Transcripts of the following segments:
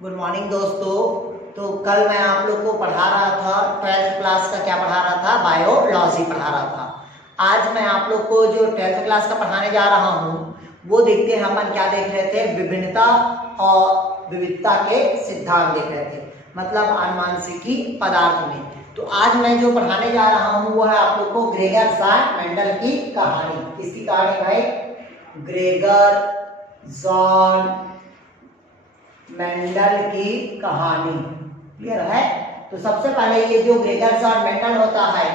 Good morning दोस्तों। तो कल मैं आप लोग को पढ़ा रहा था 12th क्लास का, क्या पढ़ा रहा था? बायोलॉजी पढ़ा रहा था। आज मैं आप लोग को जो 12th क्लास का पढ़ाने जा रहा हूँ वो देखते हैं। अपन क्या देख रहे थे? विभिन्नता और विविधता के सिद्धांत देख रहे थे, मतलब आनुवांशिकी पदार्थ में। तो आज मैं जो पढ़ाने जा रहा हूँ वो है आप लोग को ग्रेगर जॉन मेंडल की कहानी। किसकी कहानी भाई? ग्रेगर जॉन मेंडल की कहानी। क्लियर है? तो सबसे पहले ये जो ग्रेगर जॉन मेंडल होता है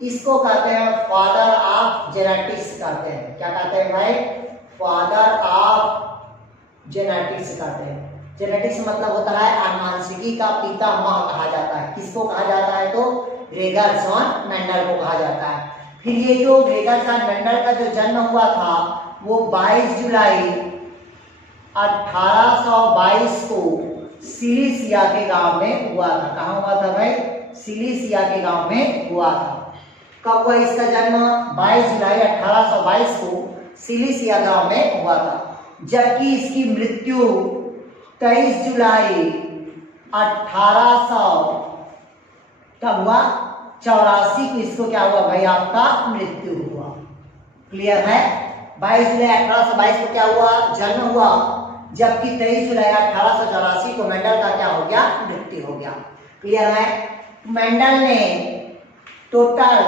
इसको कहते हैं फादर ऑफ जेनेटिक्स कहते हैं। क्या कहते हैं भाई? फादर ऑफ जेनेटिक्स कहते हैं। जेनेटिक्स मतलब होता है आनुवांशिकी का पितामह कहा जाता है। किसको कहा जाता है? तो ग्रेगर जॉन मेंडल को कहा जाता है। फिर ये जो ग्रेगर जॉन मेंडल का जो जन्म हुआ था वो 22 जुलाई 1822 को सिलिसिया के गांव में हुआ था। कहाँ हुआ था भाई? सिलिसिया के गांव में हुआ था। कब हुआ इसका जन्म? 22 जुलाई 1822 को सिलिसिया गांव में हुआ था। जबकि इसकी मृत्यु 23 जुलाई 1800 कब हुआ? 84 को इसको क्या हुआ भाई? आपका मृत्यु हुआ। क्लियर है? 22 जुलाई 1822 को क्या हुआ? जन्म हुआ। जबकि 23 जुलाई 1884 को मेंडल का क्या हो गया? मृत्यु हो गया। क्लियर है? मेंडल ने टोटल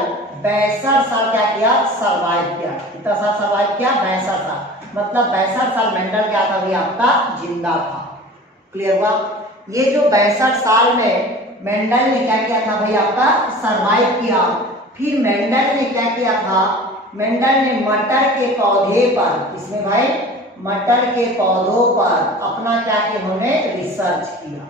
62 साल क्या किया? सर्वाइव किया। कितना साल सर्वाइव किया? 62 साल। मतलब 62 साल मेंडल क्या था भाई? आपका जिंदा था। क्लियर हुआ? ये जो 62 साल में मेंडल ने क्या किया था भाई? आपका सर्वाइव किया। फिर मेंडल ने क्या किया था? मेंडल ने मटर के पौधे पर, इसमें भाई मटर के पौधों पर अपना क्या किया? उन्होंने रिसर्च किया।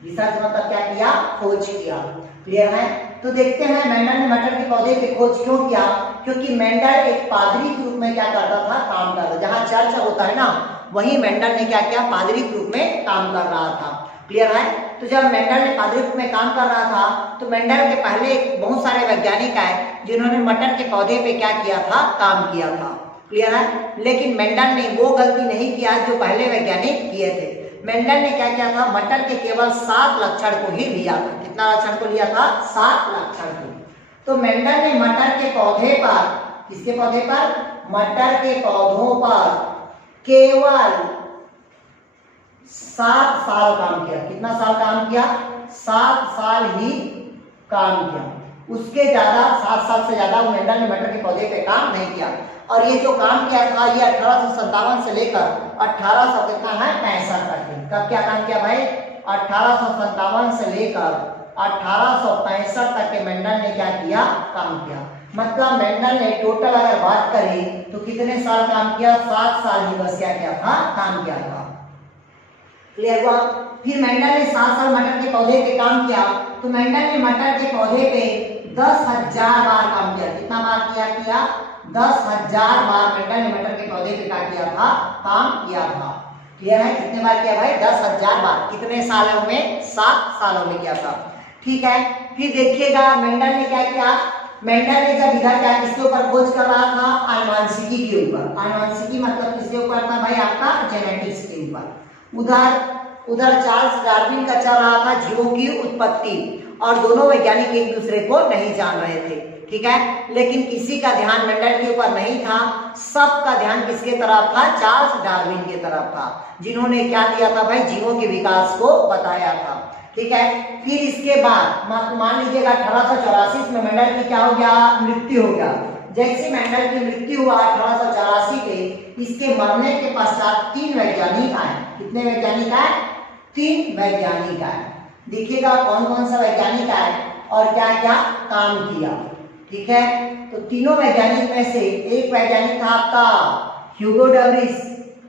रिसर्च मतलब क्या किया? खोज किया। क्लियर है? तो देखते हैं मेंडल ने मटर के पौधे पे खोज क्यों किया? क्योंकि मेंडल एक पादरी के रूप में क्या करता था? काम करता था। जहाँ चर्च होता है ना वहीं मेंडल ने क्या किया? पादरी के रूप में काम कर रहा था। क्लियर है? तो जब मेंडल ने पादरी रूप में काम कर रहा था तो मेंडल के पहले बहुत सारे वैज्ञानिक आए जिन्होंने मटर के पौधे पे क्या किया था? काम किया था। क्लियर है? लेकिन मेंडल ने वो गलती नहीं किया जो पहले वैज्ञानिक किए थे। मेंडल ने क्या किया था? मटर के केवल 7 लक्षण को ही लिया था। कितना लक्षण को लिया था? 7 लक्षण को। तो मेंडल ने मटर के पौधे पर, किसके पौधे पर? मटर के पौधों पर केवल 7 साल काम किया। कितना साल काम किया? 7 साल ही काम किया। उसके ज्यादा 7 साल से ज्यादा मेंडल ने मटर के पौधे पे काम नहीं किया। और ये जो काम किया था ये 1857 से लेकर 1800 कितना है? 65 तक। कब क्या काम किया भाई? 1857 से लेकर 1865 तक के मेंडल ने क्या किया? काम किया। मतलब मेंडल ने टोटल अगर बात करें तो कितने साल काम किया? 7 साल ही बस क्या किया था? काम किया था। क्लियर हुआ? फिर मेंडल ने 7 साल मटर के पौधे पे काम किया तो मेंडल ने मटर के पौधे पे 10,000 बार काम किया। कितना बार किया? 10,000 बार मेंडल ने मटर के पौधे पे क्या किया था? काम किया था। क्लियर है? कितने बार किया भाई? 10,000 बार। कितने सालों में? 7 सालों में किया था। ठीक है? फिर देखिएगा मेंडल ने क्या किया? मेंडल ने जब इधर क्या किसके ऊपर खोज कर रहा था? आनुवांशिकी के ऊपर। आनुवांशिकी मतलब किसके ऊपर था भाई? आपका जेनेटिक्स के ऊपर। उधर चार्ल्स डार्विन का चल रहा था जीवों की उत्पत्ति, और दोनों वैज्ञानिक एक दूसरे को नहीं जान रहे थे। ठीक है? लेकिन किसी का ध्यान मेंडल के ऊपर नहीं था, सबका ध्यान किसके तरफ था? चार्ल्स डार्विन की तरफ था, जिन्होंने क्या दिया था भाई? जीवों के विकास को बताया था। ठीक है? फिर इसके बाद मान लीजिएगा 1884 में मेंडल की क्या हो गया? मृत्यु हो गया। जैसे मेंडल की मृत्यु हुआ 1884 के, इसके मरने के पश्चात 3 वैज्ञानिक आए। कितने वैज्ञानिक आए? 3 वैज्ञानिक आए। देखिएगा कौन कौन सा वैज्ञानिक आए और क्या क्या काम किया। ठीक है? तो तीनों वैज्ञानिक में से एक वैज्ञानिक था आपका ह्यूगो डबरिस,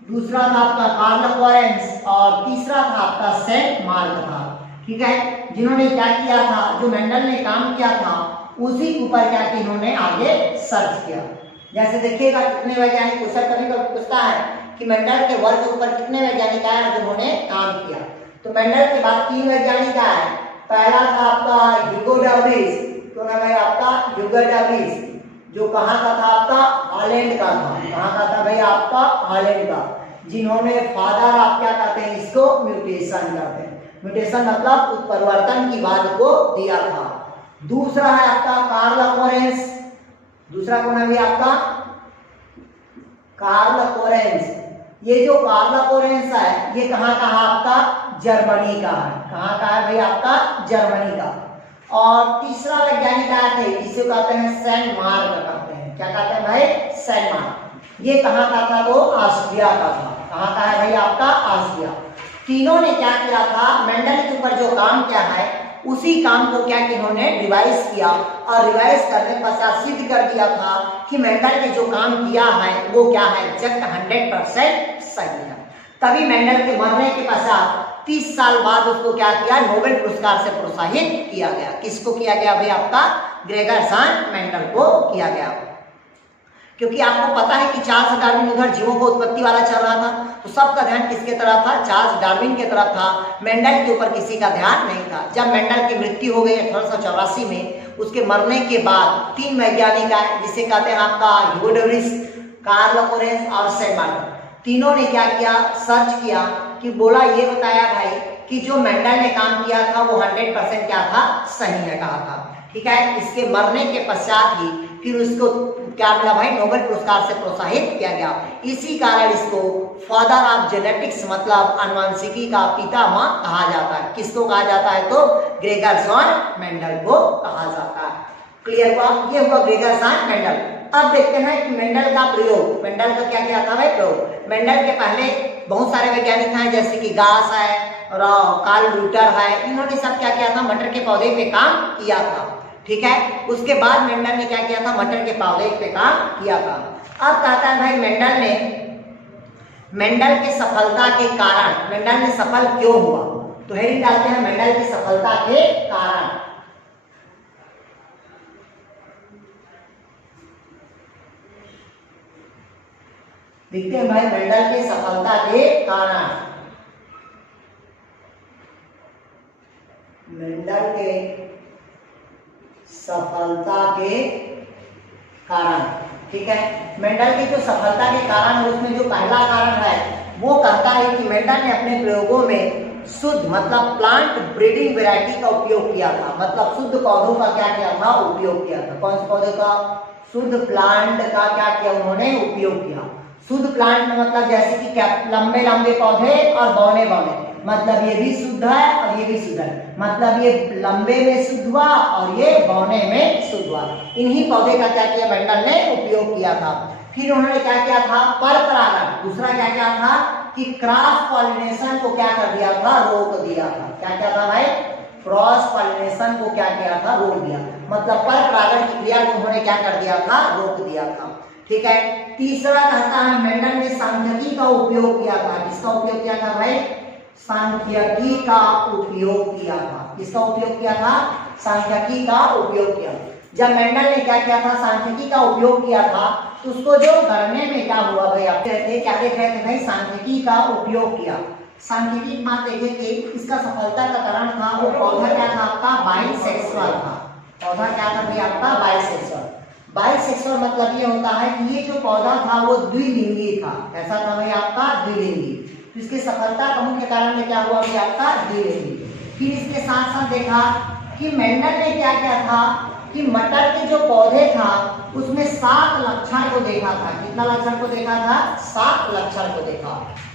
दूसरा था आपका कार्ल लॉरेंस और तीसरा था आपका सेंट मार्क था। ठीक है? जिन्होंने क्या किया था? जो मेंडल ने काम किया था उसी के ऊपर क्या किया? इन्होंने आगे सर्च किया। जैसे देखिएगा कितने वैज्ञानिक, क्वेश्चन कभी कभी पूछता है कि मेंडल के वर्क के ऊपर कितने वैज्ञानिक आए जिन्होंने काम किया। तो मेंडल के बाद 3 वैज्ञानिक आए। पहला था आपका ह्यूगो डबरिस। तो ना भाई आपका ह्यूगो डबरिस, जो कहाँ का था? आपका हॉलैंड का था। कहाँ का था भाई? आपका हॉलैंड का। जिन्होंने फादर आप क्या कहते हैं इसको म्यूटेशन कहते हैं। म्यूटेशन मतलब उत्परिवर्तन की बात को दिया था। दूसरा है आपका कार्ल कोरेंस। दूसरा कौन है आपका कार्ल कोरेंस। ये जो कार्ल कोरेंस है ये कहाँ का है आपका जर्मनी का है। कहाँ का है भाई आपका जर्मनी का। और तीसरा वैज्ञानिक आया थे जिसे कहते हैं सेंट मार्क कहते हैं। क्या कहते हैं भाई सेंट मार्क। ये कहाँ का था तो ऑस्ट्रिया का था। कहाँ का है भाई आपका ऑस्ट्रिया। तीनों ने क्या किया था मेंडल के ऊपर जो काम किया है उसी काम को क्या इन्होंने रिवाइज किया और रिवाइज करने पश्चात सिद्ध कर दिया था कि मेंडल ने जो काम किया है वो क्या है एग्जैक्ट 100% सही है। तभी मेंडल के मरने के पश्चात 30 साल बाद उसको क्या किया नोबेल पुरस्कार से प्रोत्साहित किया गया। किसको किया गया भाई आपका ग्रेगर सान मेंडल को किया गया। क्योंकि आपको पता है कि चार्ल्स डार्विन उधर जीवों को उत्पत्ति वाला चल रहा था तो सबका ध्यान किसके तरफ था चार्ल्स डार्विन के तरफ था। मेंडल के ऊपर किसी का ध्यान नहीं था। जब मेंडल की मृत्यु हो गई 1884 में उसके मरने के बाद 3 वैज्ञानिक आए जिसे कहते हैं आपका ह्यूगो डेविस, कार्ल कोरेंस और सेंट मार्क। तीनों ने क्या किया सर्च किया कि बोला ये बताया भाई कि जो मेंडल ने काम किया था वो 100% क्या था सही है कहा था। ठीक है। इसके मरने के पश्चात ही फिर उसको क्या मिला भाई नोबेल पुरस्कार से प्रोत्साहित किया गया। इसी कारण इसको फादर ऑफ जेनेटिक्स मतलब आनुवंशिकी का पितामह कहा जाता है। किसको कहा जाता है तो ग्रेगर सान मेंडल को कहा जाता है। क्लियर हुआ। ये हुआ ग्रेगर सान मेंडल। अब देखते हैं कि मेंडल का प्रयोग मेंडल का क्या किया था भाई प्रयोग। मेंडल के पहले बहुत सारे वैज्ञानिक हैं जैसे कि गास है और कार्ल रूटर है। इन्होंने सब क्या किया था मटर के पौधे पे काम किया था। ठीक है। उसके बाद मेंडल ने क्या किया था मटर के पौधे पे काम किया था। अब कहता है भाई मेंडल के सफलता के कारण मेंडल ने सफल क्यों हुआ तो हेडिंग डालते हैं मेंडल की सफलता के कारण। देखते हैं भाई मेंडल की सफलता के कारण। मेंडल के सफलता के कारण। ठीक है। मेंडल की जो सफलता के कारण है उसमें जो पहला कारण है वो कहता है कि मेंडल ने अपने प्रयोगों में शुद्ध मतलब प्लांट ब्रीडिंग वैरायटी का उपयोग किया था। मतलब शुद्ध पौधों का क्या किया था उपयोग किया था। कौन से पौधे का शुद्ध प्लांट का क्या किया उन्होंने उपयोग किया। शुद्ध प्लांट में मतलब जैसे कि क्या लंबे लंबे पौधे और बौने बौने मतलब ये भी शुद्ध है और ये भी शुद्ध है। मतलब ये लंबे में शुद्ध हुआ और ये बौने में शुद्ध हुआ। इन्हीं पौधे का क्या किया मेंडल ने उपयोग किया था। फिर उन्होंने क्या किया था पर परागण। दूसरा क्या किया था कि क्रॉस पॉलिनेशन को क्या कर दिया था रोक दिया था। क्या किया था भाई क्रॉस पॉलिनेशन को क्या किया था रोक दिया। मतलब पर परागण की क्रिया को उन्होंने क्या कर दिया था रोक दिया था। ठीक है। तीसरा कहता है मेंडल ने सांख्यिकी का उपयोग किया था। किसका उपयोग किया था भाई सांख्यिकी का उपयोग किया था। किसका उपयोग किया था सांख्यिकी का उपयोग किया। जब मेंडल ने क्या किया था सांख्यिकी का उपयोग किया था तो उसको जो करने में क्या हुआ भाई आप क्या देख रहे थे भाई सांख्यिकी का उपयोग किया। सांख्यिकी बात देखिए कि इसका सफलता का कारण था वो पौधा क्या था आपका बाइसेक्सुअल था। पौधा क्या था भाई आपका बाइसेक्सुअल। बाइसेक्सुअल मतलब ये होता है कि ये जो पौधा था वो द्विलिंगी था। कैसा था भाई आपका द्विलिंगी। तो इसकी सफलता का मुख्य कारण में क्या हुआ भाई आपका द्विलिंगी। फिर इसके साथ साथ देखा कि मेंडल ने क्या किया था कि मटर के जो पौधे था उसमें 7 लक्षण को देखा था। कितना लक्षण को देखा था 7 लक्षण को देखा।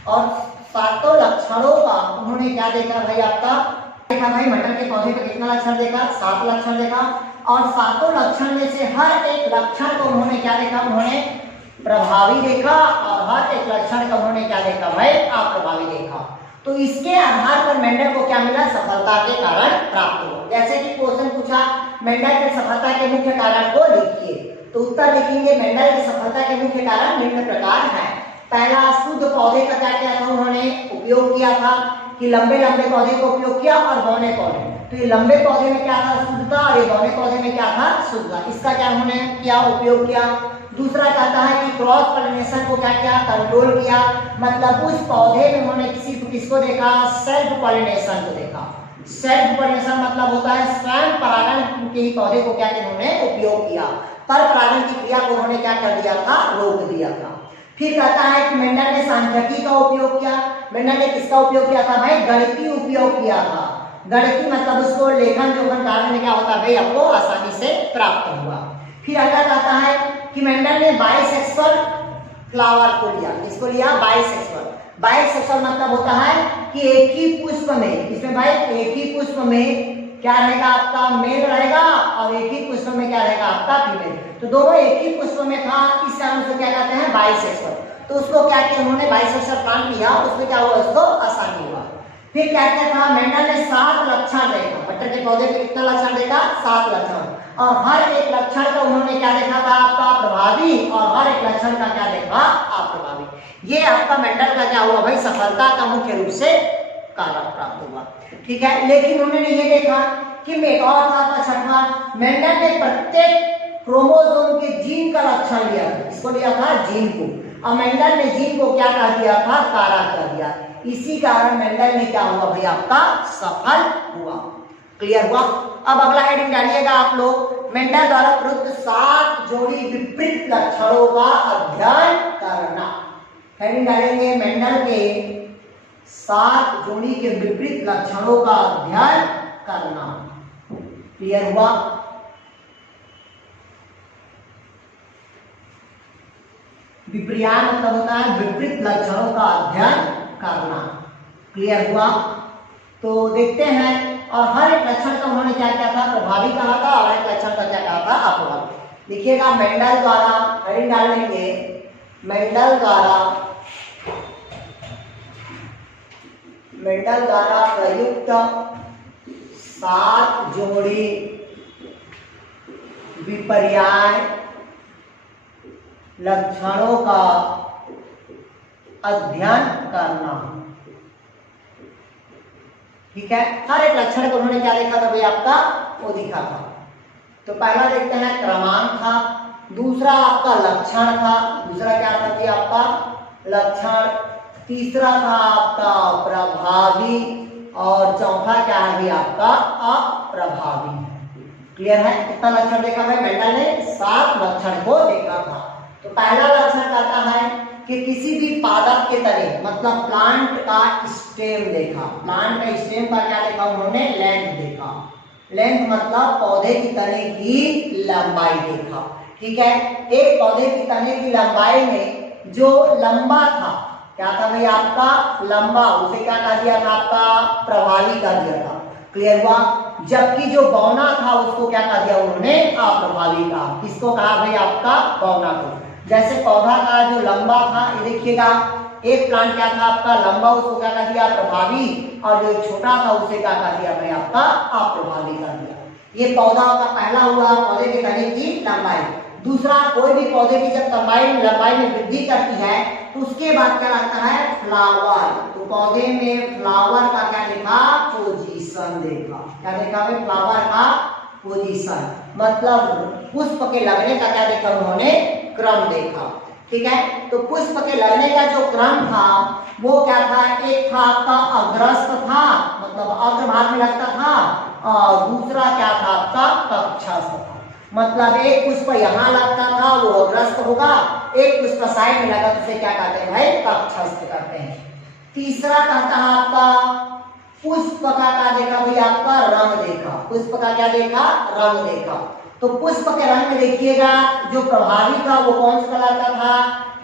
और 7 लक्षणों का उन्होंने क्या देखा भाई आपका देखा भाई मटर के पौधे पे कितना लक्षण देखा 7 लक्षण देखा। और 7 लक्षण में से हर एक लक्षण को उन्होंने क्या देखा उन्होंने प्रभावी देखा और हर एक लक्षण का उन्होंने क्या देखा भाई अप्रभावी देखा। तो इसके आधार पर मेंडल को क्या मिला सफलता के कारण प्राप्त हुआ। जैसे कि क्वेश्चन पूछा मेंडल के सफलता के मुख्य कारण को लिखिए तो उत्तर लिखेंगे मेंडल की सफलता के मुख्य कारण निम्न प्रकार है। पहला शुद्ध पौधे का क्या किया था उन्होंने उपयोग किया था कि लंबे लंबे पौधे को उपयोग किया और बौने पौधे। तो ये लंबे पौधे में क्या था शुद्धता और ये बौने पौधे में क्या था शुद्धता। इसका क्या उन्होंने किया उपयोग किया। दूसरा कहता है कि क्रॉस पॉलिनेशन को क्या किया कंट्रोल किया। मतलब उस पौधे में उन्होंने किसको देखा सेल्फ पॉलिनेशन को देखा। सेल्फ पॉलिनेशन मतलब होता है स्वयं परागण के ही पौधे को क्या उन्होंने उपयोग किया। पर परागण की क्रिया को उन्होंने क्या कर दिया था रोक दिया था। फिर कहता है कि मेंडल ने सांख्यिकी का उपयोग किया। मेंडल ने किसका उपयोग किया था भाई? गणितीय उपयोग किया था। गणितीय मतलब उसको लेखन जोखन कार्य में क्या होता है भाई? आपको आसानी से प्राप्त हुआ। फिर अगला कहता है कि मेंडल ने बाइसेक्सुअल फ्लावर को लिया। इसको लिया बाइसेक्सुअल। बाइसेक्सुअल मतलब होता है कि एक ही पुष्प में, इसमें भाई एक ही पुष्प में क्या रहेगा आपका? मेल रहेगा, और एक ही पुष्प में क्या रहेगा आपका? फीमेल। तो दोनों एक ही पुष्प में था, इस कारण से क्या कहते हैं? बाइसेक्सुअल। तो उसको क्या किया उन्होंने? बाइसेक्सुअल प्लांट लिया, उसमें क्या हुआ? उसको आसानी हुआ। फिर क्या क्या था? मेंडल ने 7 लक्षण देखा। मटर के पौधे पे कितना लक्षण देखा? 7 लक्षण। और हर एक लक्षण का उन्होंने क्या देखा था आपका? प्रभावी। और हर एक लक्षण का क्या देखा? अप्रभावी। ये आपका मेंडल का क्या हुआ भाई? सफलता का मुख्य रूप से कारक प्राप्त हुआ। ठीक है, लेकिन उन्होंने ये देखा कि एक और था छठवां, मेंडल ने प्रत्येक क्रोमोसोम के जीन का लक्षण लिया। इसको लिया था जीन को, और मेंडल ने जीन को क्या कर दिया था? कारक कर दिया। इसी कारण मेंडल ने क्या हुआ भाई? आपका सफल हुआ। क्लियर हुआ? अब अगला हेडिंग डालिएगा आप लोग, मेंडल द्वारा प्रयुक्त 7 जोड़ी विपरीत लक्षणों का अध्ययन करना। हेडिंग डालेंगे, मेंडल के 7 जोड़ी के विपरीत लक्षणों का अध्ययन करना। क्लियर हुआ? विपर्याय मतलब होता है विपरीत लक्षणों का अध्ययन करना। क्लियर हुआ? तो देखते हैं, और हर एक लक्षण का उन्होंने क्या क्या था? प्रभावी कहा था, और एक लक्षण का क्या कहा था? अप्रभावी। देखिएगा, मेंडल द्वारा हेडिंग डाल लेंगे, मेंडल द्वारा प्रयुक्त 7 जोड़ी विपर्याय लक्षणों का अध्ययन करना। ठीक है, हर एक लक्षण को उन्होंने क्या देखा था भाई? आपका वो दिखा था। तो पहला देखते हैं क्रमांक था, दूसरा आपका लक्षण था, दूसरा क्या था कि आपका लक्षण, तीसरा था आपका प्रभावी, और चौथा क्या है भाई? आपका अप्रभावी। क्लियर है? कितना लक्षण देखा भाई? मेंडल ने 7 लक्षण को देखा था। तो पहला लक्षण कहता है कि किसी भी पादप के तने, मतलब प्लांट का स्टेम देखा। प्लांट का स्टेम का क्या देखा उन्होंने? लेंथ देखा। लेंथ मतलब पौधे की तने की लंबाई देखा। ठीक है, एक पौधे की तने की लंबाई में जो लंबा था, क्या था भाई? आपका लंबा, उसे क्या कहा दिया था? आपका प्रभावी कर दिया था। क्लियर हुआ? जबकि जो बौना था उसको क्या कहा दिया उन्होंने? अप्रभावी कहा। किसको कहा भाई? आपका बौना को। जैसे पौधा का जो लंबा था, ये देखिएगा, एक प्लांट क्या था आपका? लंबा, उसको क्या कहा दिया? प्रभावी। और जो छोटा था उसे क्या कहा दिया भाई? आपका अप्रभावी कर दिया। ये पौधा का पहला हुआ पौधे के तने की लंबाई। दूसरा, कोई भी पौधे की जब लंबाई में वृद्धि करती है तो उसके बाद क्या लगता है? फ्लावर। तो पौधे में फ्लावर का क्या देखा? पोजीशन देखा। क्या देखा भाई? फ्लावर का पोजीशन, मतलब पुष्प के लगने का क्या देखा उन्होंने? क्रम देखा। ठीक है, तो पुष्प के लगने का जो क्रम था वो क्या था? एक था आपका अग्रस्थ था, मतलब अग्रभाग में लगता था, और दूसरा क्या था आपका? कक्षस्थ था। मतलब एक पुष्प यहाँ लगता था, वो अग्रस्थ होगा, एक पुष्प साइड में लगा तो उसे क्या कहते हैं भाई? कक्षस्थ कहते हैं। तीसरा कहता है आपका पुष्प का क्या देखा भाई? आपका रंग देखा। पुष्प का क्या देखा? रंग देखा। तो पुष्प के रंग में देखिएगा, जो प्रभावी था वो कौन सा कलर का था?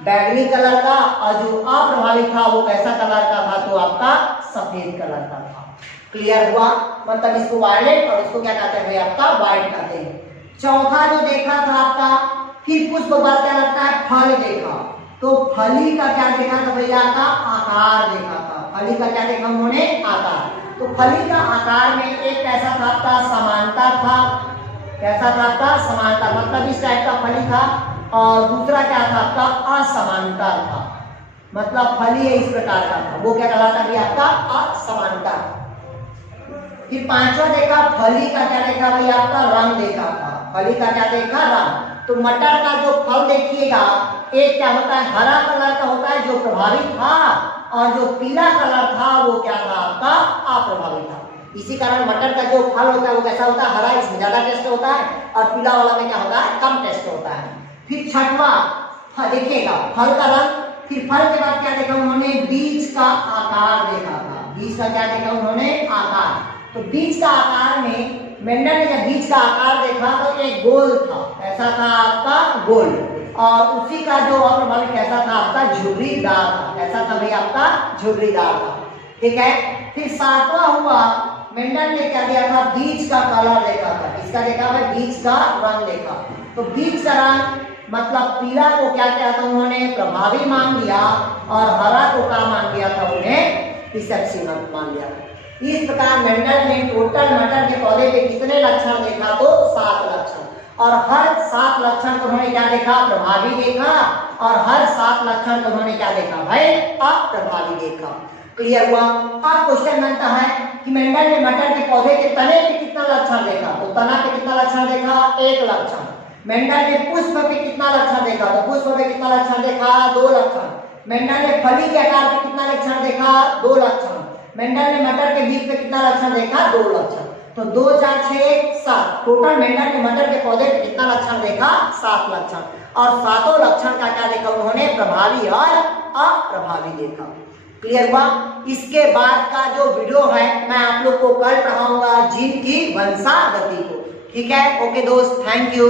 बैगनी कलर का। और जो अप्रभावी था वो कैसा कलर का था? तो आपका सफेद कलर का था। क्लियर हुआ? मतलब इसको वायलेट और इसको क्या कहते हैं भाई? आपका व्हाइट कहते हैं। चौथा जो देखा था आपका, फिर पुष्प बाद क्या लगता है? फल देखा। तो फली का क्या देखा था भैया? का आकार देखा था। फली का क्या देखा उन्होंने? आकार। तो फली का आकार में एक कैसा था आपका? समांतर था। कैसा था आपका? समांतर, मतलब इस टाइप का फली था। और दूसरा क्या था आपका? असमांतर था, मतलब फली इस प्रकार का था, वो क्या कहलाता है आपका? असमांतर। फिर पांचवा देखा, फली का क्या देखा भाई? आपका रंग देखा था। फली का क्या देखा? रंग। तो मटर का जो फल देखिएगा, एक क्या होता है? हरा कलर का होता है जो प्रभावी था, और जो पीला कलर था वो क्या था आपका? अप्रभावी था। इसी कारण मटर का जो फल होता है वो कैसा होता है? हरा, इसमें ज्यादा टेस्ट होता है, और पीला वाला में क्या होता है? कम टेस्ट होता है। फिर छठवां देखिएगा, फल का रंग, फिर फल के बाद क्या देखा उन्होंने, बीज का आकार देखा था। बीज का क्या देखा उन्होंने, आकार। तो बीज का आकार में मेंडल ने जब बीज का आकार देखा तो एक गोल था, ऐसा था आपका गोल, और उसी का जो अप्रभावित कैसा था आपका, झुर्रीदार था। कैसा था भाई आपका, झुर्रीदार था। ठीक है। फिर सातवां हुआ, मेंडल ने क्या दिया था, बीज का कलर देखा था। किसका देखा है, बीज का रंग देखा। तो बीज का रंग मतलब पीला को क्या किया था उन्होंने, प्रभावी मान लिया, और हरा को क्या मान लिया था, उन्हें रिसेप्सिव मान लिया था। इस प्रकार मेंडल ने टोटल मटर के पौधे के कितने लक्षण देखा, तो 7 लक्षण, और हर 7 लक्षण को उन्होंने क्या देखा, प्रभावी देखा, और हर 7 लक्षण को उन्होंने क्या देखा भाई, अप्रभावी देखा। क्लियर हुआ। अब क्वेश्चन बनता है कि मेंडल ने मटर के पौधे के तने पे कितना लक्षण देखा, तो तना पे कितना लक्षण देखा, 1 लक्षण। मेंडल ने पुष्प पे कितना लक्षण देखा, तो पुष्प पे कितना लक्षण देखा, 2 लक्षण। मेंडल ने फली के आकार पे कितना लक्षण देखा, 2 लक्षण। मेंडल ने मटर के बीज पे कितना लक्षण देखा, 2 लक्षण। तो 2 4 6 7, टोटल मेंडल ने मटर के पौधे पे कितना लक्षण देखा, 7 लक्षण, और सातों लक्षण का क्या देखा उन्होंने, प्रभावी और अप्रभावी देखा। क्लियर हुआ। इसके बाद का जो वीडियो है मैं आप लोग को कल पढ़ाऊंगा जीन की वंशागति को। ठीक है, ओके दोस्त, थैंक यू।